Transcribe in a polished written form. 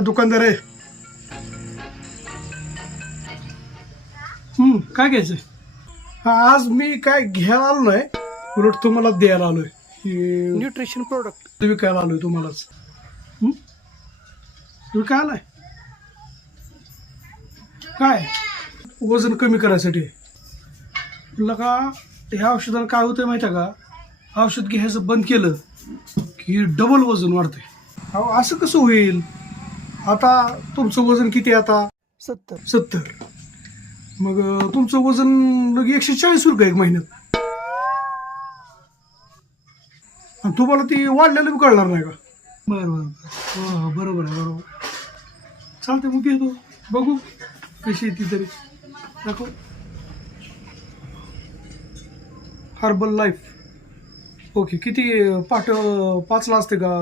हा दुकानदार आहे. काय घ्यायचंय? हा आज मी काय घ्यायला आलो नाही, उलट तुम्हाला द्यायला आलोय. न्यूट्रिशन प्रोडक्ट विकायला आलोय तुम्हालाच. विकायला आलाय काय? वजन कमी करायसाठी. म्हणलं का ह्या औषधाला काय होतंय माहिती आहे का, औषध घ्यायचं बंद केलं की डबल वजन वाढतंय. अहो असं कसं होईल? आता तुमचं वजन किती आहे आता? 70. मग तुमचं वजन लगे 140 होईल का एक महिन्यात? आणि तुम्हाला ती वाढलेलं बी कळणार नाही का? बरं. हो बरोबर आहे, बरोबर. चालते मग घेतो, बघू कशी आहे ती तरी. दाखव. Herbal life. ओके. किती 5ला असते का?